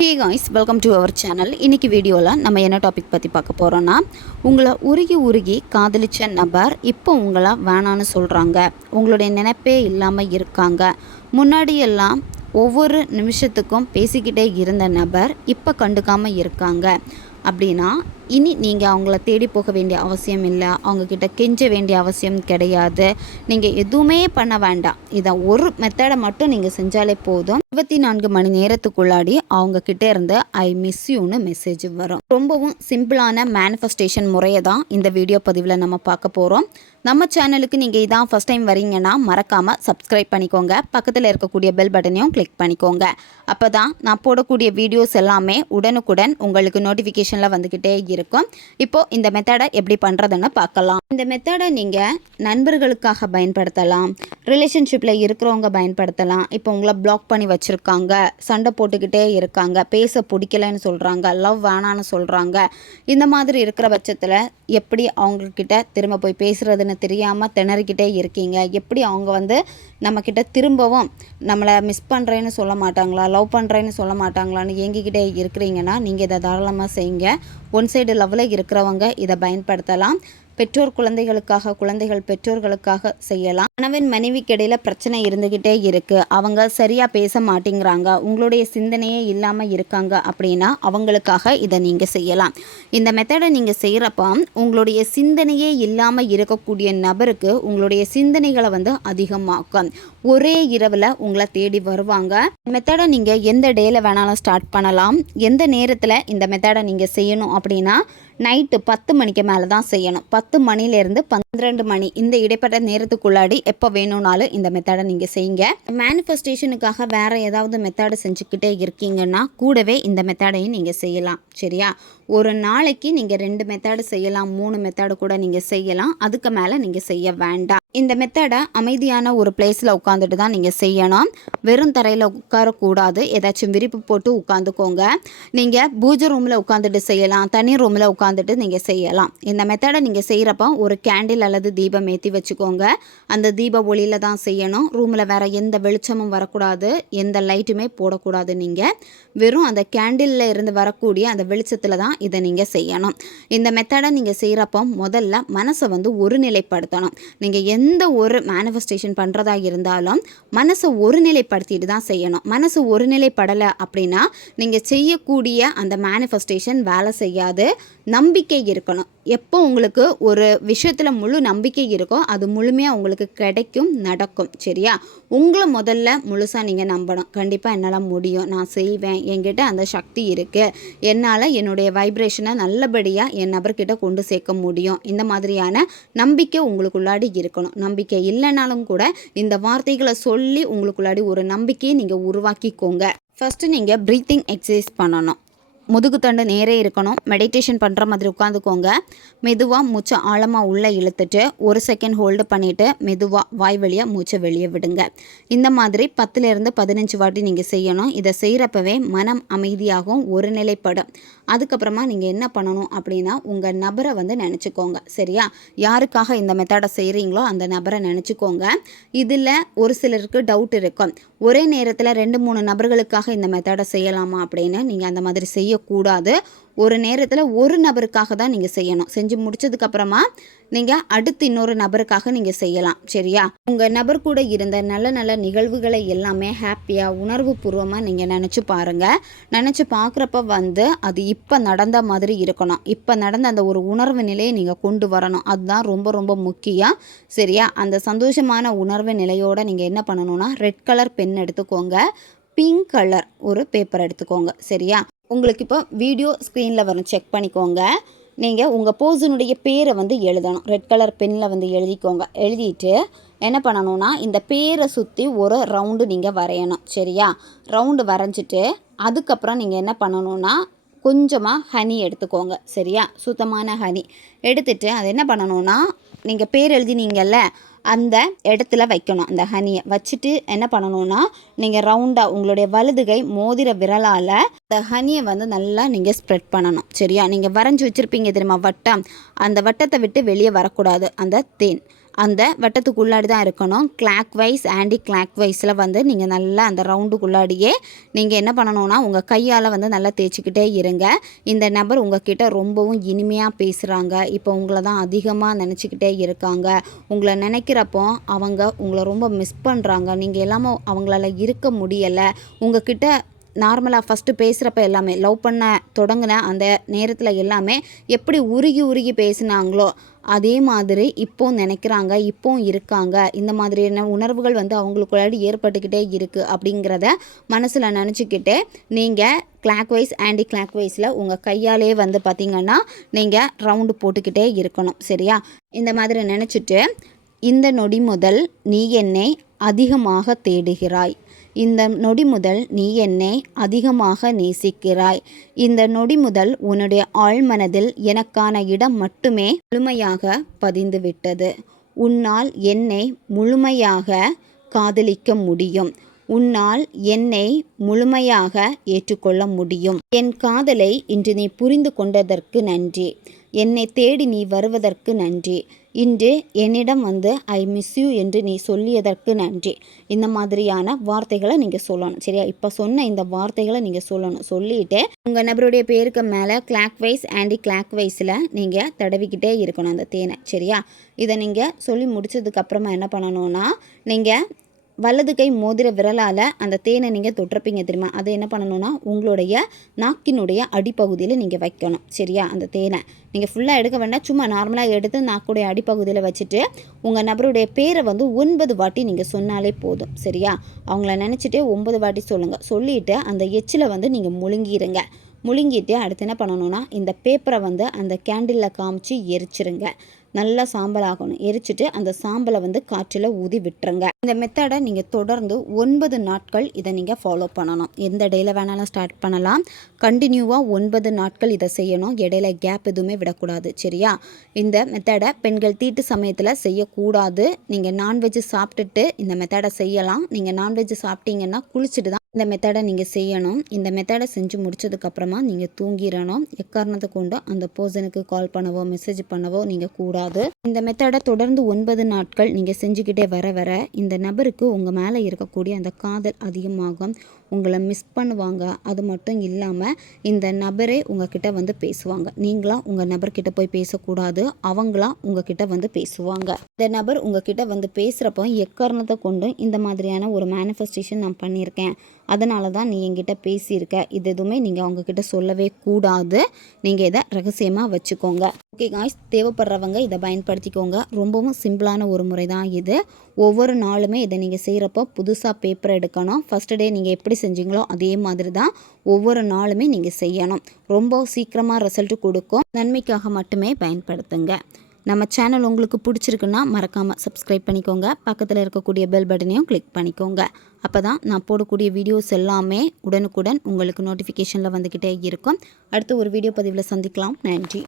Hey guys, welcome to our channel. இன்றைக்கி வீடியோவில் நம்ம என்ன டாபிக் பற்றி பார்க்க போகிறோன்னா, உங்களை உருகி காதலிச்ச நபர் இப்போ உங்களை வேணான்னு சொல்கிறாங்க. உங்களுடைய நினைப்பே இல்லாமல் இருக்காங்க. முன்னாடியெல்லாம் ஒவ்வொரு நிமிஷத்துக்கும் பேசிக்கிட்டே இருந்த நபர் இப்போ கண்டுக்காமல் இருக்காங்க அப்படின்னா, இனி நீங்கள் அவங்கள தேடி போக வேண்டிய அவசியம் இல்லை. அவங்கக்கிட்ட கெஞ்ச வேண்டிய அவசியம் கிடையாது. நீங்கள் எதுவுமே பண்ண வேண்டாம். இதை ஒரு மெத்தடை மட்டும் நீங்கள் செஞ்சாலே போதும். 24 மணி நேரத்துக்குள்ளாடி அவங்கக்கிட்ட இருந்து ஐ மிஸ் யூன்னு மெசேஜ் வரும். ரொம்பவும் சிம்பிளான மேனிஃபெஸ்டேஷன் முறையை தான் இந்த வீடியோ பதிவில் நம்ம பார்க்க போகிறோம். நம்ம சேனலுக்கு நீங்கள் இதான் ஃபஸ்ட் டைம் வரீங்கன்னா மறக்காமல் சப்ஸ்கிரைப் பண்ணிக்கோங்க. பக்கத்தில் இருக்கக்கூடிய பெல் பட்டனையும் கிளிக் பண்ணிக்கோங்க. அப்போ தான் நான் போடக்கூடிய வீடியோஸ் எல்லாமே உடனுக்குடன் உங்களுக்கு நோட்டிஃபிகேஷனில் வந்துக்கிட்டே இருக்கும். இப்போது இந்த மெத்தடை எப்படி பண்ணுறதுன்னு பார்க்கலாம். இந்த மெத்தடை நீங்கள் நண்பர்களுக்காக பயன்படுத்தலாம், ரிலேஷன்ஷிப்பில் இருக்கிறவங்க பயன்படுத்தலாம். இப்போ உங்களை பிளாக் பண்ணி வச்சுருக்காங்க, சண்டை போட்டுக்கிட்டே இருக்காங்க, பேச பிடிக்கலன்னு சொல்கிறாங்க, லவ் வேணான்னு சொல்கிறாங்க. இந்த மாதிரி இருக்கிற பட்சத்தில் எப்படி அவங்கக்கிட்ட திரும்ப போய் பேசுகிறதுன்னு தெரியாமல் திணறிக்கிட்டே இருக்கீங்க. எப்படி அவங்க நம்மக்கிட்ட திரும்பவும் நம்மளை மிஸ் பண்ணுறேன்னு சொல்ல மாட்டாங்களா, லவ் பண்ணுறேன்னு சொல்ல மாட்டாங்களான்னு ஏங்கிக்கிட்டே இருக்கிறீங்கன்னா நீங்கள் இதை தாராளமாக செய்யுங்க. ஒன் சைடு லவ்வில் இருக்கிறவங்க இதை பயன்படுத்தலாம். பெற்றோர் குழந்தைகளுக்காக, குழந்தைகள் பெற்றோர்களுக்காக செய்யலாம். கணவன் மனைவிக்கு இடையில பிரச்சனை இருந்துக்கிட்டே இருக்குது, அவங்க சரியாக பேச மாட்டேங்கிறாங்க, உங்களுடைய சிந்தனையே இல்லாமல் இருக்காங்க அப்படின்னா அவங்களுக்காக இதை நீங்கள் செய்யலாம். இந்த மெத்தடை நீங்கள் செய்கிறப்ப உங்களுடைய சிந்தனையே இல்லாமல் இருக்கக்கூடிய நபருக்கு உங்களுடைய சிந்தனைகளை அதிகமாக்கும். ஒரே இரவில் உங்களை தேடி வருவாங்க. மெத்தடை நீங்கள் எந்த டேயில் வேணாலும் ஸ்டார்ட் பண்ணலாம். எந்த நேரத்தில் இந்த மெத்தடை நீங்கள் செய்யணும் அப்படின்னா, நைட்டு 10 மணிக்கு மேலே தான் செய்யணும். 10 மணிலேருந்து 12 மணி இந்த இடைப்பட்ட நேரத்துக்குள்ளாடி எப்போ வேணும்னாலும் இந்த மெத்தடை நீங்கள் செய்யுங்க. மேனிஃபெஸ்டேஷனுக்காக வேறு ஏதாவது மெத்தடை செஞ்சுக்கிட்டே இருக்கீங்கன்னா கூடவே இந்த மெத்தடையும் நீங்கள் செய்யலாம். சரியா? ஒரு நாளைக்கு நீங்கள் 2 மெத்தடு செய்யலாம், 3 மெத்தடு கூட நீங்கள் செய்யலாம். அதுக்கு மேலே நீங்கள் செய்ய வேண்டாம். இந்த மெத்தடை அமைதியான ஒரு பிளேஸில் உட்காந்துட்டு தான் நீங்கள் செய்யணும். வெறும் தரையில் உட்காரக்கூடாது. ஏதாச்சும் விரிப்பு போட்டு உட்காந்துக்கோங்க. நீங்கள் பூஜை ரூமில் உட்காந்துட்டு செய்யலாம், தனி ரூமில் உட்காந்துட்டு நீங்கள் செய்யலாம். இந்த மெத்தடை நீங்கள் செய்கிறப்ப ஒரு கேண்டில் அல்லது தீபம் ஏற்றி வச்சுக்கோங்க. அந்த தீப ஒளியில் தான் செய்யணும். ரூமில் வேறு எந்த வெளிச்சமும் வரக்கூடாது, எந்த லைட்டுமே போடக்கூடாது. நீங்கள் வெறும் அந்த கேண்டிலில் இருந்து வரக்கூடிய அந்த வெளிச்சத்தில் தான் இதை நீங்கள் செய்யணும். இந்த மெத்தடை நீங்கள் செய்கிறப்போ முதல்ல மனசை ஒருநிலைப்படுத்தணும். நீங்கள் எந்த ஒரு மேனிஃபெஸ்டேஷன் பண்ணுறதா இருந்தாலும் மனசை ஒருநிலைப்படுத்திட்டு தான் செய்யணும். மனசு ஒருநிலைப்படலை அப்படின்னா நீங்கள் செய்யக்கூடிய அந்த மேனிஃபெஸ்டேஷன் வேலை செய்யாது. நம்பிக்கை இருக்கணும். எப்போ உங்களுக்கு ஒரு விஷயத்தில் முழு நம்பிக்கை இருக்கோ அது முழுமையாக உங்களுக்கு கிடைக்கும், நடக்கும். சரியா? உங்களை முதல்ல முழுசாக நீங்கள் நம்பணும். கண்டிப்பாக என்னால் முடியும், நான் செய்வேன், என்கிட்ட அந்த சக்தி இருக்குது, என்னால் என்னுடைய வைப்ரேஷனை நல்லபடியாக என் நபர்கிட்ட கொண்டு சேர்க்க முடியும். இந்த மாதிரியான நம்பிக்கை உங்களுக்குள்ளாடி இருக்கணும். நம்பிக்கை இல்லைனாலும் கூட இந்த வார்த்தைகளை சொல்லி உங்களுக்குள்ளாடி ஒரு நம்பிக்கையை நீங்கள் உருவாக்கிக்கோங்க. ஃபஸ்ட்டு நீங்கள் ப்ரீத்திங் எக்ஸசைஸ் பண்ணணும். முதுகுத்தண்டு நேரே இருக்கணும். மெடிடேஷன் பண்ணுற மாதிரி உட்காந்துக்கோங்க. மெதுவாக மூச்சை ஆழமாக உள்ளே இழுத்துட்டு 1 செகண்ட் ஹோல்டு பண்ணிவிட்டு மெதுவாக வாய் வழியாக மூச்சை வெளியே விடுங்க. இந்த மாதிரி 10லேருந்து 15 வாட்டி நீங்கள் செய்யணும். இதை செய்கிறப்பவே மனம் அமைதியாகவும் ஒருநிலைப்படும். அதுக்கப்புறமா நீங்கள் என்ன பண்ணணும் அப்படின்னா, உங்கள் நபரை நினச்சிக்கோங்க. சரியா? யாருக்காக இந்த மெத்தடை செய்கிறீங்களோ அந்த நபரை நினச்சிக்கோங்க. இதில் ஒரு சிலருக்கு டவுட் இருக்கும், ஒரே நேரத்தில் 2-3 நபர்களுக்காக இந்த மெத்தடை செய்யலாமா அப்படின்னு. நீங்கள் அந்த மாதிரி செய்யக்கூடாது. ஒரு நேரத்தில் ஒரு நபருக்காக தான் நீங்கள் செய்யணும். செஞ்சு முடிச்சதுக்கப்புறமா நீங்கள் அடுத்து இன்னொரு நபருக்காக நீங்கள் செய்யலாம். சரியா? உங்கள் நபர் கூட இருந்த நல்ல நல்ல நிகழ்வுகளை எல்லாமே ஹாப்பியாக உணர்வு பூர்வமாக நீங்கள் நினச்சி பாருங்கள். நினச்சி பார்க்குறப்ப அது இப்போ நடந்த மாதிரி இருக்கணும். இப்போ நடந்த அந்த ஒரு உணர்வு நிலையை நீங்கள் கொண்டு வரணும். அதுதான் ரொம்ப ரொம்ப முக்கியம். சரியா? அந்த சந்தோஷமான உணர்வு நிலையோடு நீங்கள் என்ன பண்ணணும்னா, ரெட் கலர் பென் எடுத்துக்கோங்க, பிங்க் கலர் ஒரு பேப்பர் எடுத்துக்கோங்க. சரியா? உங்களுக்கு இப்போ வீடியோ ஸ்க்ரீனில் வரும், செக் பண்ணிக்கோங்க. நீங்கள் உங்கள் பர்சனுடைய பேரை எழுதணும். ரெட் கலர் பென்னில் எழுதிக்கோங்க. எழுதிட்டு என்ன பண்ணணும்னா, இந்த பேரை சுற்றி ஒரு ரவுண்டு நீங்கள் வரையணும். சரியா? ரவுண்டு வரைஞ்சிட்டு அதுக்கப்புறம் நீங்கள் என்ன பண்ணணும்னா, கொஞ்சமாக ஹனி எடுத்துக்கோங்க. சரியா? சுத்தமான ஹனி எடுத்துகிட்டு அது என்ன பண்ணணும்னா, நீங்கள் பேர் எழுதினீங்கல்ல அந்த இடத்துல வைக்கணும். அந்த ஹனியை வச்சுட்டு என்ன பண்ணணும்னா, நீங்கள் ரவுண்டாக உங்களுடைய வலது கை மோதிர விரலால் அந்த ஹனியை நல்லா நீங்கள் ஸ்ப்ரெட் பண்ணணும். சரியா? நீங்கள் வரைஞ்சி வச்சுருப்பீங்க தெரியுமா வட்டம், அந்த வட்டத்தை விட்டு வெளியே வரக்கூடாது அந்த தேன். அந்த வட்டத்துக்குள்ளாடி தான் இருக்கணும். கிளாக் வைஸ் ஆன்டி கிளாக் வைஸில் வந்து நீங்கள் நல்லா அந்த ரவுண்டுக்குள்ளாடியே நீங்கள் என்ன பண்ணணும்னா உங்கள் கையால் வந்து நல்லா தேய்ச்சிக்கிட்டே இருங்க. இந்த நபர் உங்ககிட்ட ரொம்பவும் இனிமையாக பேசுகிறாங்க. இப்போ உங்களை தான் அதிகமாக நினச்சிக்கிட்டே இருக்காங்க. உங்களை நினைக்கிறப்போ அவங்க உங்களை ரொம்ப மிஸ் பண்ணுறாங்க. நீங்கள் எல்லாமே அவங்களால இருக்க முடியலை. உங்ககிட்ட நார்மலாக ஃபஸ்ட்டு பேசுகிறப்ப எல்லாமே லவ் பண்ண தொடங்கின அந்த நேரத்தில் எல்லாமே எப்படி உருகி உருகி பேசினாங்களோ அதே மாதிரி இப்போது நினைக்கிறாங்க, இப்போவும் இருக்காங்க. இந்த மாதிரியான உணர்வுகள் வந்து அவங்களுக்குள்ளாடி ஏற்பட்டுக்கிட்டே இருக்குது அப்படிங்கிறத மனசில் நினச்சிக்கிட்டு நீங்கள் கிளாக் வைஸ் ஆன்டி கிளாக் வைஸில் உங்கள் கையாலே வந்து பார்த்திங்கன்னா நீங்கள் ரவுண்டு போட்டுக்கிட்டே இருக்கணும். சரியா? இந்த மாதிரி நினச்சிட்டு இந்த நொடி முதல் நீ என்னை அதிகமாக தேடுகிறாய். இந்த நொடி முதல் நீ என்னை அதிகமாக நேசிக்கிறாய். இந்த நொடி முதல் உன்னுடைய ஆழ்மனதில் எனக்கான இடம் மட்டுமே முழுமையாக பதிந்து விட்டது. உன்னால் என்னை முழுமையாக காதலிக்க முடியும். உன்னால் என்னை முழுமையாக ஏற்றுக்கொள்ள முடியும். என் காதலை இன்று நீ புரிந்து கொண்டதற்கு நன்றி. என்னை தேடி நீ வருவதற்கு நன்றி. இன்று என்னிடம் வந்து ஐ மிஸ் யூ என்று நீ சொல்லியதற்கு நன்றி. இந்த மாதிரியான வார்த்தைகளை நீங்கள் சொல்லணும். சரியா? இப்போ சொன்ன இந்த வார்த்தைகளை நீங்கள் சொல்லணும். சொல்லிவிட்டு உங்கள் நபருடைய பேருக்கு மேலே கிளாக் வைஸ் ஆன்டி கிளாக் வைஸில் நீங்கள் தடவிக்கிட்டே இருக்கணும் அந்த தேனை. சரியா? இதை நீங்கள் சொல்லி முடிச்சதுக்கப்புறமா என்ன பண்ணணும்னா நீங்கள் வலது கை மோதிர விரலால் அந்த தேனை நீங்கள் தொட்டிருப்பீங்க தெரியுமா? அதை என்ன பண்ணணும்னா உங்களுடைய நாக்கினுடைய அடிப்பகுதியில் நீங்கள் வைக்கணும். சரியா? அந்த தேனை நீங்கள் ஃபுல்லாக எடுக்க வேண்டாம். சும்மா நார்மலாக எடுத்து நாக்குடைய அடிப்பகுதியில் வச்சுட்டு உங்கள் நபருடைய பேரை வந்து 9 வாட்டி நீங்கள் சொன்னாலே போதும். சரியா? அவங்கள நினச்சிட்டு 9 வாட்டி சொல்லுங்கள். சொல்லிவிட்டு அந்த எச்சில் வந்து நீங்கள் முழுங்கிடுங்க. முழுங்கிட்டு அடுத்து என்ன பண்ணணும்னா இந்த பேப்பரை வந்து அந்த கேண்டிலில் காமிச்சு எரிச்சிருங்க. நல்லா சாம்பல் ஆகணும். எரிச்சிட்டு அந்த சாம்பலை வந்து காற்றில் ஊதி விட்டுருங்க. இந்த மெத்தடை நீங்கள் தொடர்ந்து 9 நாட்கள் இதை நீங்கள் ஃபாலோ பண்ணணும். எந்த இடையில வேணாலும் ஸ்டார்ட் பண்ணலாம். கண்டினியூவாக 9 நாட்கள் இதை செய்யணும். இடையில கேப் எதுவுமே விடக்கூடாது. சரியா? இந்த மெத்தடை பெண்கள் தீட்டு சமயத்தில் செய்யக்கூடாது. நீங்கள் நான்வெஜ் சாப்பிட்டுட்டு இந்த மெத்தடை செய்யலாம். நீங்கள் நான்வெஜ் சாப்பிட்டீங்கன்னா குளிச்சுட்டு தான் இந்த மெத்தடை நீங்கள் செய்யணும். இந்த மெத்தடை செஞ்சு முடிச்சதுக்கப்புறமா நீங்கள் தூங்கிடணும். எக்காரணத்தை கொண்டு அந்த பர்சனுக்கு கால் பண்ணவோ மெசேஜ் பண்ணவோ நீங்கள் கூடாது. இந்த மெத்தடை தொடர்ந்து 9 நாட்கள் நீங்கள் செஞ்சுக்கிட்டே வர வர இந்த நபருக்கு உங்கள் மேலே இருக்கக்கூடிய அந்த காதல் அதிகமாகும். உங்களை மிஸ் பண்ணுவாங்க. அது மட்டும் இல்லாமல் இந்த நபரே உங்ககிட்ட வந்து பேசுவாங்க. நீங்களாம் உங்கள் நபர்கிட்ட போய் பேசக்கூடாது. அவங்களாம் உங்ககிட்ட வந்து பேசுவாங்க. இந்த நபர் உங்ககிட்ட வந்து பேசுகிறப்போ எக்காரணத்தை கொண்டு இந்த மாதிரியான ஒரு மேனிஃபெஸ்டேஷன் நான் பண்ணியிருக்கேன், அதனால தான் நீ என்கிட்ட பேசியிருக்க, இது எதுவுமே நீங்கள் அவங்கக்கிட்ட சொல்லவே கூடாது. நீங்கள் இதை ரகசியமாக வச்சுக்கோங்க. ஓகே காய்ஸ், தேவைப்படுறவங்க இதை பயன்படுத்திக்கோங்க. ரொம்பவும் சிம்பிளான ஒரு முறை தான் இது. ஒவ்வொரு நாளுமே இதை நீங்கள் செய்கிறப்போ புதுசாக பேப்பர் எடுக்கணும். ஃபஸ்ட்டு டே நீங்கள் எப்படி செஞ்சீங்களோ அதே மாதிரி தான் ஒவ்வொரு நாளுமே நீங்கள் செய்யணும். ரொம்ப சீக்கிரமாக ரிசல்ட் கொடுக்கும். நன்மைக்காக மட்டுமே பயன்படுத்துங்க. நம்ம சேனல் உங்களுக்கு பிடிச்சிருக்குன்னா மறக்காமல் சப்ஸ்கிரைப் பண்ணிக்கோங்க. பக்கத்தில் இருக்கக்கூடிய பெல் பட்டனையும் கிளிக் பண்ணிக்கோங்க. அப்போ தான் நான் போடக்கூடிய வீடியோஸ் எல்லாமே உடனுக்குடன் உங்களுக்கு நோட்டிஃபிகேஷனில் வந்துக்கிட்டே இருக்கும். அடுத்து ஒரு வீடியோ பதிவில் சந்திக்கலாம். நன்றி.